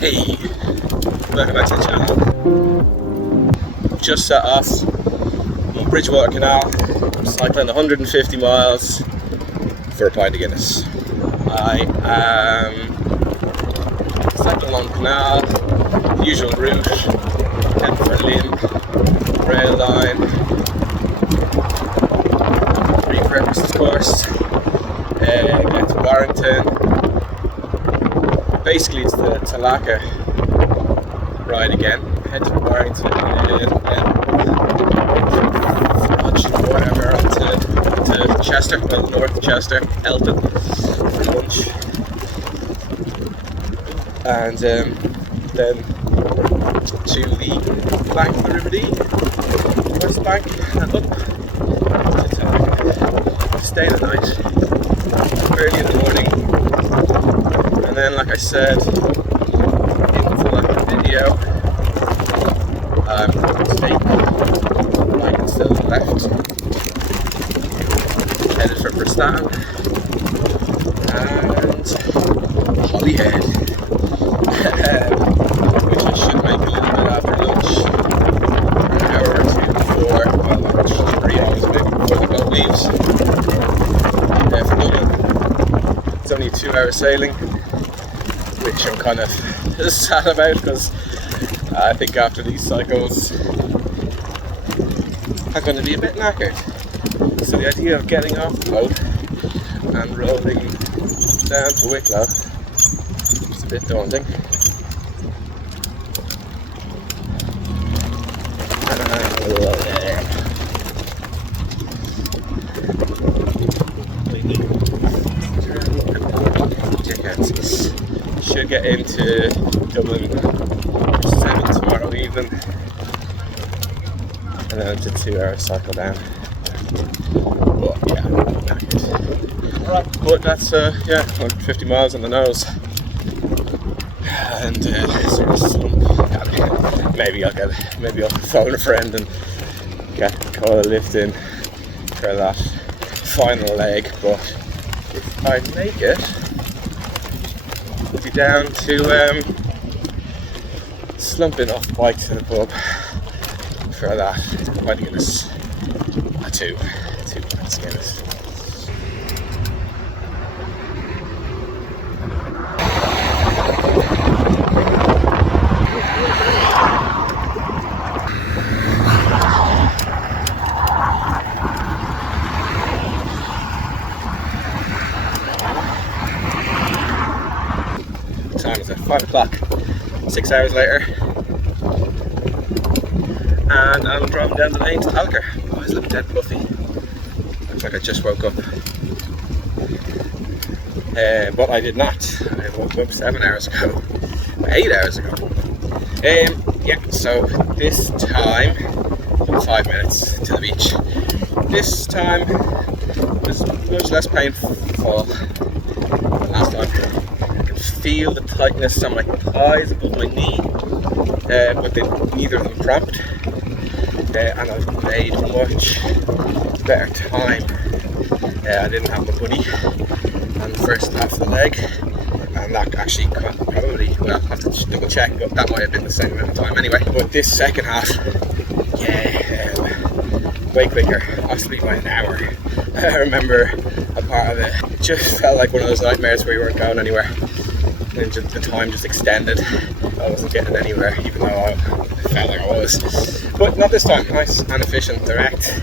Hey, welcome back to the channel. Just set off the Bridgewater Canal, cycling 150 miles for a pint of Guinness. I am cycling along the canal, the usual route, heading for Lynn, rail line, repurposed course, get to Warrington. Basically it's the Talaka ride again, head to Warrington and then whatever up to Chester, well north of Chester, Elton for lunch, and then to the bank of the River Dee, west bank, and up to Talaka. Stay the night, early in the morning, and then like I said in the video, I'm going to take right instead of the left, headed for Bristol and Holyhead, which I should make a little bit after lunch, an hour or two before, well lunch, 3 hours maybe before the boat leaves. For Dublin, it's only a 2-hour sailing, which I'm kind of sad about because I think after these cycles I'm going to be a bit knackered. So the idea of getting off the boat and rolling down to Wicklow is a bit daunting. Should get into Dublin 7 tomorrow evening, and then it's a 2-hour cycle down. But yeah, knackered. Alright, but that's 150 miles on the nose, and sort of slump. Maybe I'll phone a friend and call a lift in for that final leg. But if I make it, be down to slumping off the bike to the pub for that pint of Guinness, two pints of Guinness. Time is at 5 o'clock, 6 hours later, and I'm driving down the lane to Talca. My eyes look dead puffy, looks like I just woke up, but I did not. I woke up 7 hours ago, 8 hours ago. So this time, 5 minutes to the beach. This time was much less painful than last time. Feel the tightness on my thighs above my knee, but neither of them cramped, and I've made much better time. I didn't have my buddy on the first half of the leg, and that actually probably, well, I'll have to double check, but that might have been the same amount of time anyway. But this second half, way quicker, actually by an hour. I remember a part of it just felt like one of those nightmares where you weren't going anywhere. And the time just extended. I wasn't getting anywhere, even though I felt like I was. But not this time. Nice and efficient, direct.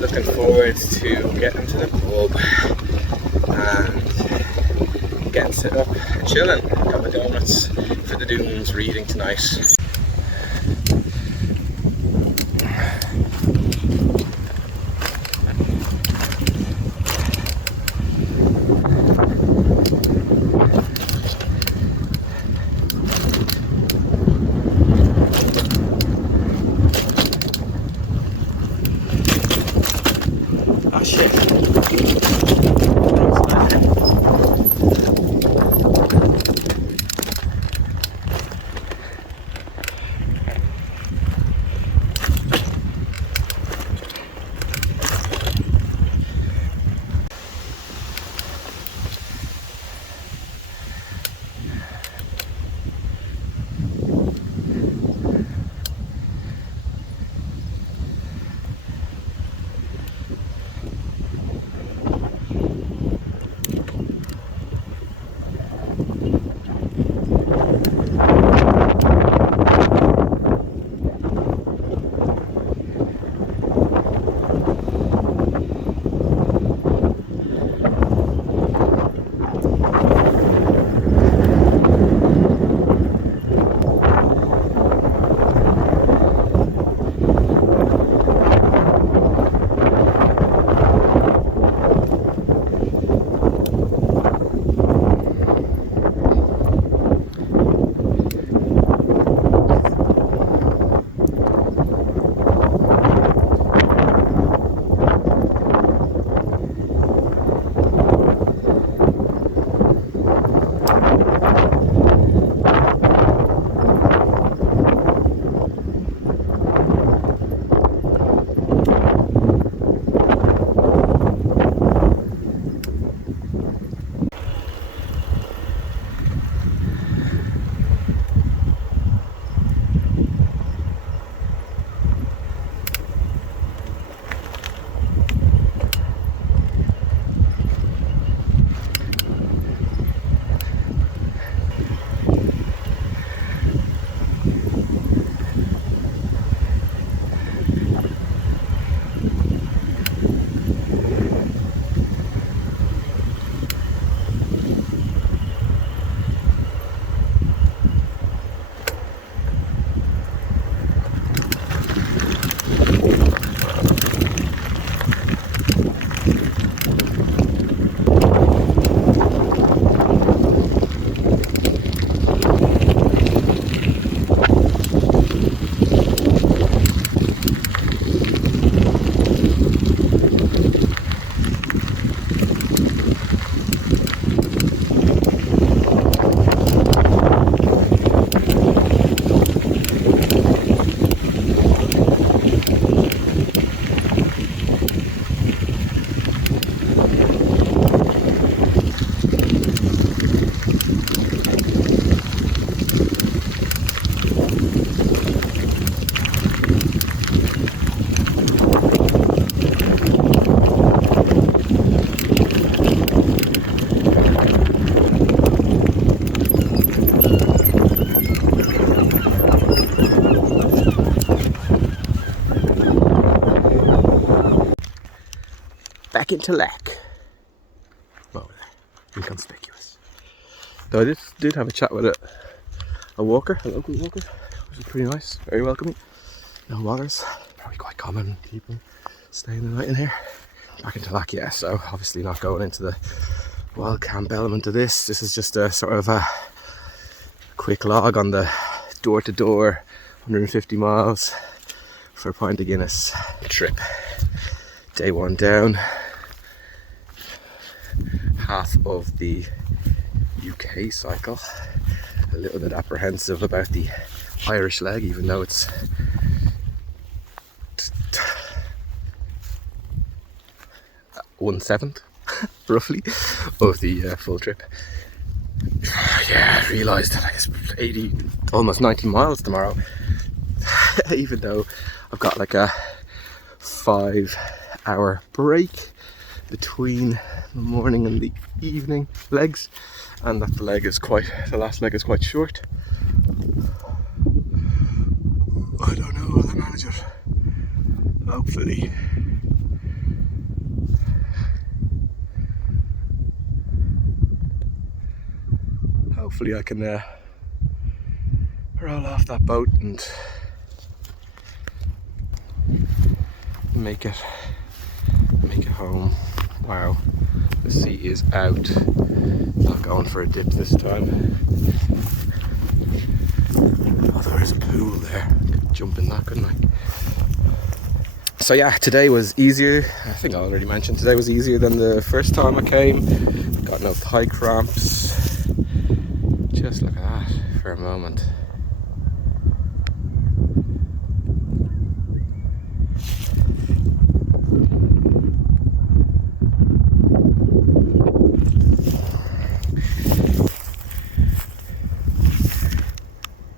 Looking forward to getting to the pub and getting set up and chilling. Got my donuts for the dunes reading tonight. Shit. back into Leck. Over there, inconspicuous. Though I did have a chat with a walker, a local walker, which was pretty nice, very welcoming. No bothers. Probably quite common people staying the night in here. Back into Leck, yeah, so obviously not going into the wild camp element of this. This is just a sort of a quick log on the door-to-door 150 miles for a pint of Guinness trip. Day one down. Half of the UK cycle. A little bit apprehensive about the Irish leg, even though it's 1/7 roughly of the full trip. Yeah, I realised that it's 80, almost 90 miles tomorrow. Even though I've got like a 5-hour break between the morning and the evening legs, and that the last leg is quite short. I don't know how they manage it. Hopefully I can roll off that boat and make it home. Wow, the sea is out. Not going for a dip this time. Oh, there is a pool there. I could jump in that, couldn't I? So yeah, today was easier. I think I already mentioned today was easier than the first time I came. Got no thigh cramps. Just look at that for a moment.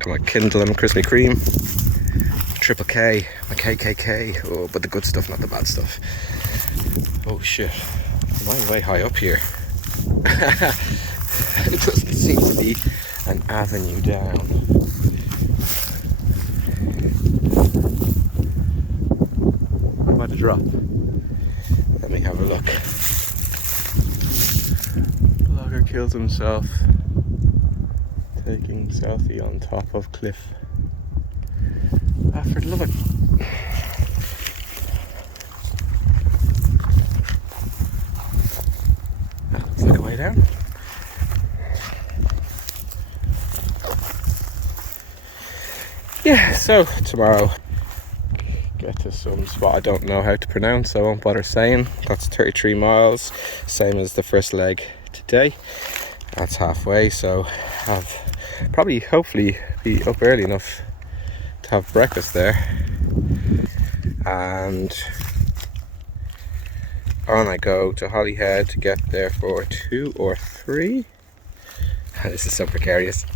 Got my Kindle and Krispy Kreme, Triple K, my KKK. Oh, but the good stuff, not the bad stuff. Oh shit, am I way high up here? It doesn't seem to be an avenue down. Quite a drop. Let me have a look. Blogger kills himself taking selfie on top of cliff. Ah, for the love of it. That looks like a way down. Yeah, so tomorrow get to some spot I don't know how to pronounce, so I won't bother saying. That's 33 miles, same as the first leg today. That's halfway, so I've hopefully be up early enough to have breakfast there, and on I go to Holyhead to get there for 2 or 3. This is so precarious.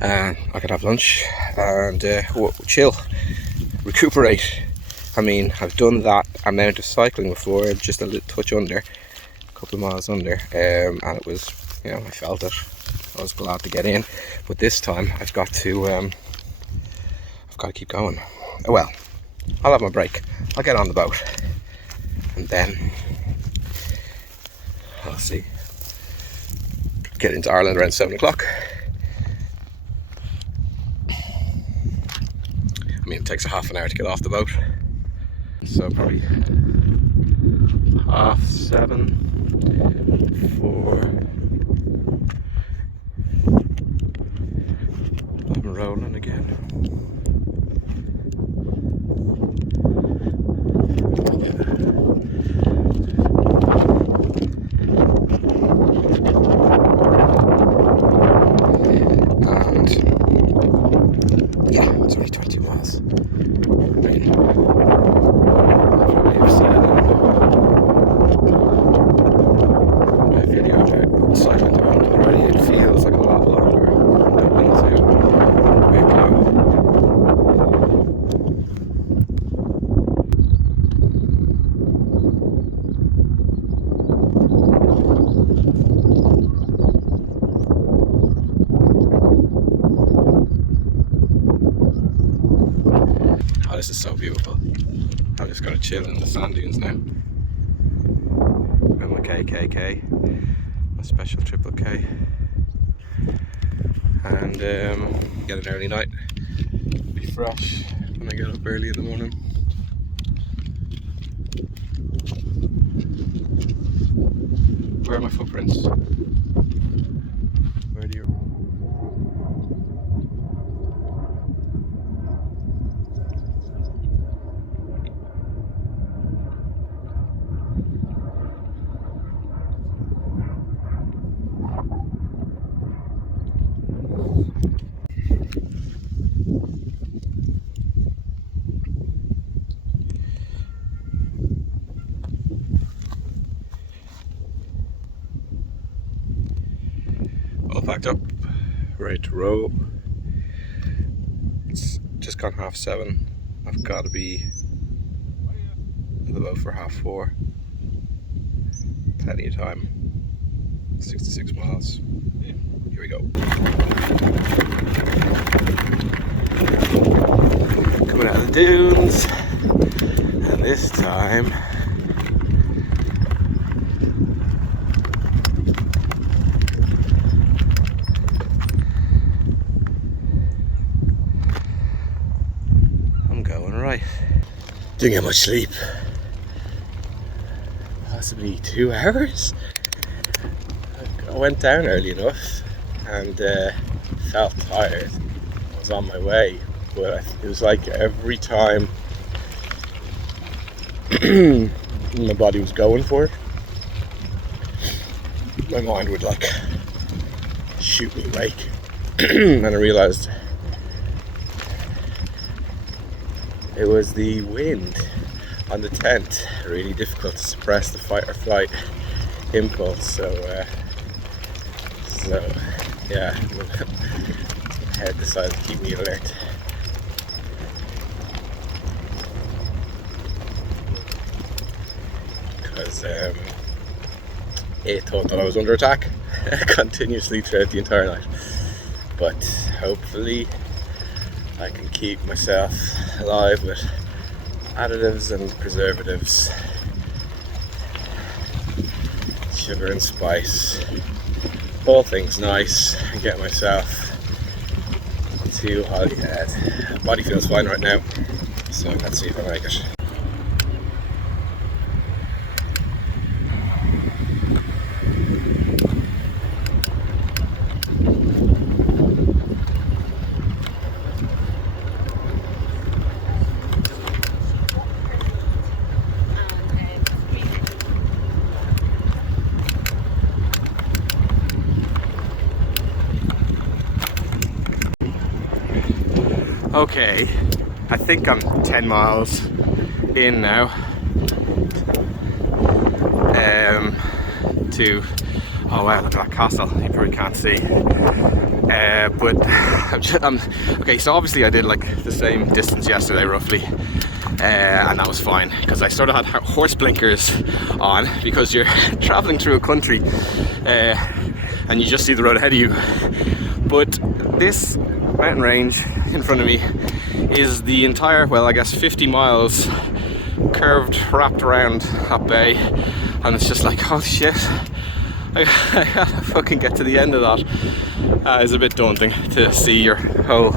And I could have lunch and chill, recuperate. I mean, I've done that amount of cycling before, just a little touch under, a couple of miles under, and it was, I felt it. I was glad to get in, but this time I've got to keep going. Well, I'll have my break. I'll get on the boat, and then I'll see. Get into Ireland around 7 o'clock. I mean, it takes a half an hour to get off the boat, so probably 7:30 for I'm rolling again. It's only 22 miles. I mean, I probably have said in my video about cycling to Ireland already, it feels like a lot longer than into Wicklow. is so beautiful. I'm just gonna chill in the sand dunes now. With my KKK, my special triple K, and get an early night. Be fresh when I get up early in the morning. Where are my footprints? Where do you? All packed up, ready to row. It's just gone 7:30. I've got to be in the boat for 4:30. Plenty of time. 66 miles. Here we go. Coming out of the dunes, and this time I'm going right. Didn't get much sleep. Possibly 2 hours. I went down early enough and felt tired. I was on my way, but it was like every time my body was going for it, my mind would like shoot me awake. And I realised it was the wind on the tent. Really difficult to suppress the fight or flight impulse. So yeah, my head decided to keep me alert. Because it thought that I was under attack continuously throughout the entire night. But hopefully I can keep myself alive with additives and preservatives, sugar and spice, all things nice, and get myself to Holyhead. Body feels fine right now, so let's see if I make it. Okay, I think I'm 10 miles in now to, oh wow, look at that castle, you probably can't see, but okay, so obviously I did like the same distance yesterday roughly, and that was fine because I sort of had horse blinkers on because you're traveling through a country and you just see the road ahead of you. But this mountain range in front of me is the entire, well, I guess 50 miles curved, wrapped around that bay, and it's just like, holy shit, I gotta fucking get to the end of that. It's a bit daunting to see your whole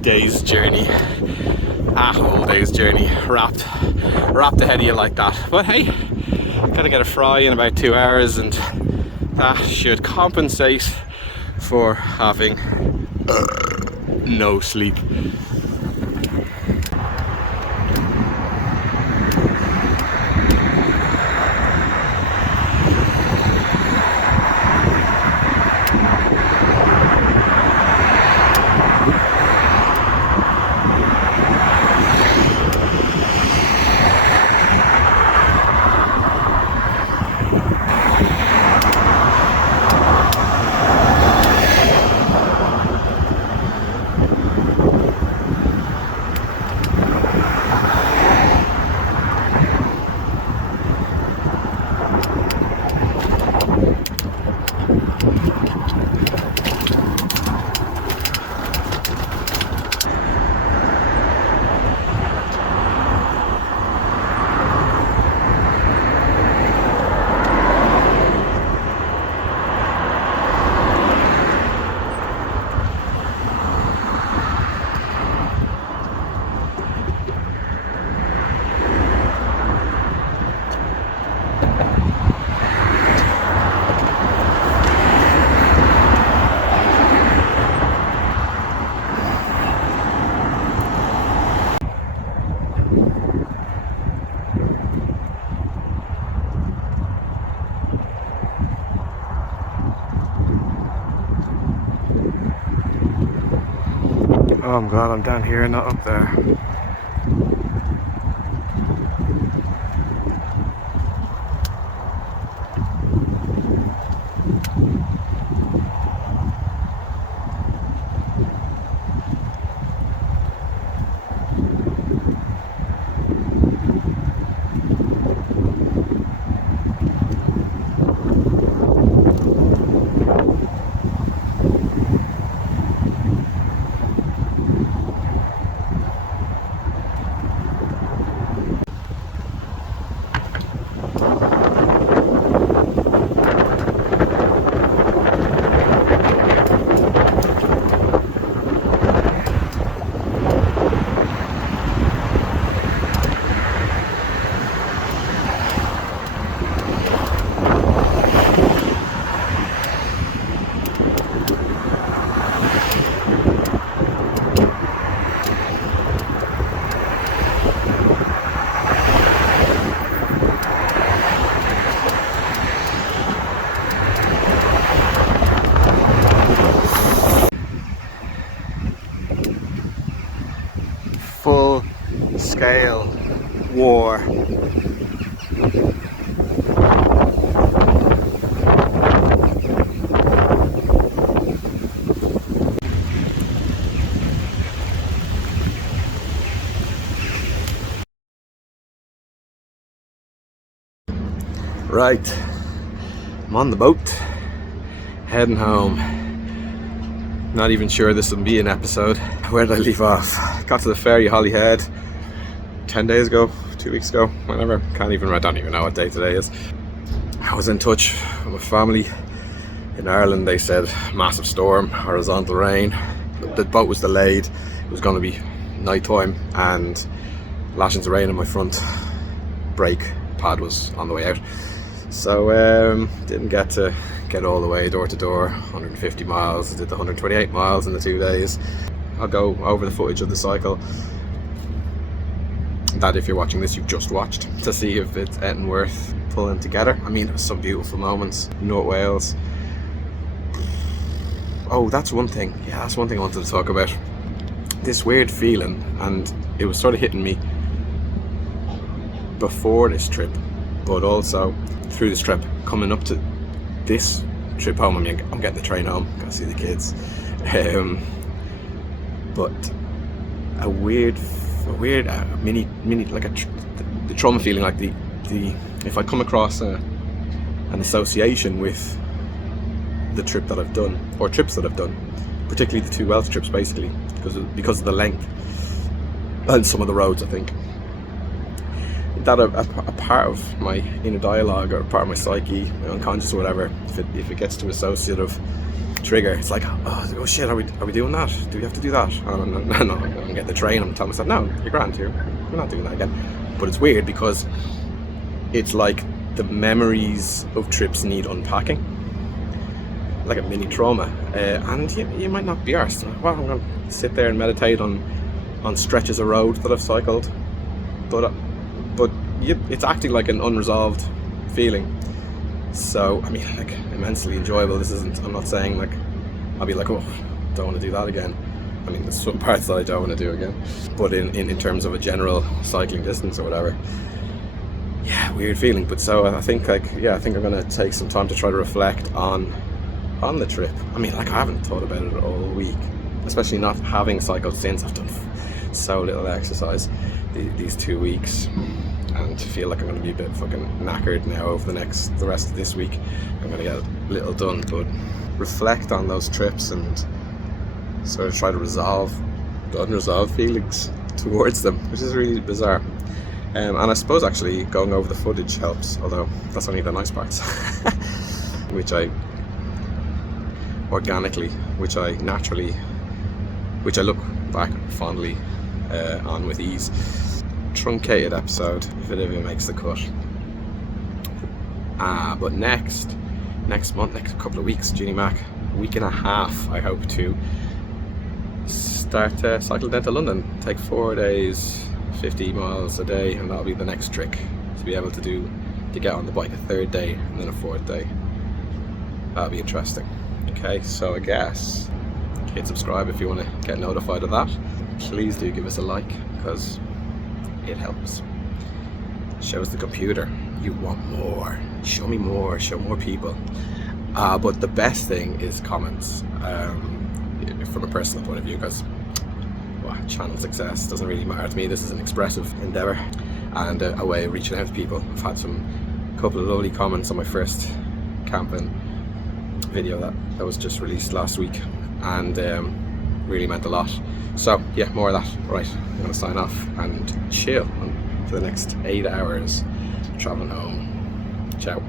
day's journey, wrapped ahead of you like that. But hey, gotta get a fry in about 2 hours, and that should compensate for having no sleep. Oh, I'm glad I'm down here, not up there. Full scale war. Right, I'm on the boat, heading home. Not even sure this will be an episode. Where did I leave off? Got to the ferry, Holyhead, 10 days ago, 2 weeks ago, whatever. I don't even know what day today is. I was in touch with my family in Ireland. They said massive storm, horizontal rain. The boat was delayed. It was going to be night time, and lashings of rain in my front brake pad was on the way out. So didn't get all the way door to door, 150 miles. I did the 128 miles in the 2 days. I'll go over the footage of the cycle that, if you're watching this, you've just watched, to see if it's anything worth pulling together. I mean, some beautiful moments. North Wales. Oh, that's one thing. Yeah, that's one thing I wanted to talk about. This weird feeling, and it was sort of hitting me before this trip, but also through this trip, coming up to this trip home. I mean, I'm getting the train home, gotta see the kids, but a weird mini like the trauma feeling, like the if I come across an association with the trip that I've done, or trips that I've done, particularly the 2 Welsh trips, basically because of the length and some of the roads, I think that a part of my inner dialogue, or a part of my psyche, my unconscious or whatever, if it gets to associative trigger, it's like, oh shit, are we doing that? Do we have to do that? No, I'm getting the train. I'm telling myself, no, you're grand here. We're not doing that again. But it's weird because it's like the memories of trips need unpacking, like a mini trauma, and you might not be arsed. Well, I'm going to sit there and meditate on stretches of road that I've cycled, but it's acting like an unresolved feeling. So, I mean, like, immensely enjoyable. I'm not saying like I'll be like, oh, don't want to do that again. I mean, there's some parts that I don't want to do again, but in terms of a general cycling distance or whatever, yeah, weird feeling. But so I think I'm going to take some time to try to reflect on the trip. I mean, like, I haven't thought about it all week, especially not having cycled since. I've done so little exercise these 2 weeks, and feel like I'm going to be a bit fucking knackered now over the rest of this week. I'm going to get little done, but reflect on those trips and sort of try to resolve the unresolved feelings towards them, which is really bizarre. And I suppose actually going over the footage helps, although that's only the nice parts, which I look back fondly on with ease. Truncated episode, if it ever makes the cut. But next month, next couple of weeks, Ginny Mac, a week and a half, I hope to start cycling down to London. Take 4 days, 50 miles a day, and that'll be the next trick, to be able to get on the bike a 3rd day and then a 4th day. That'll be interesting. Okay, so I guess hit subscribe if you want to get notified of that. Please do give us a like, because it helps. Shows the computer you want more. Show me more, show more people. But the best thing is comments, from a personal point of view, because channel success doesn't really matter to me. This is an expressive endeavour and a way of reaching out to people. I've had a couple of lovely comments on my first camping video that was just released last week, and really meant a lot. So yeah, more of that. Right, I'm going to sign off and chill for the next 8 hours travelling home. Ciao.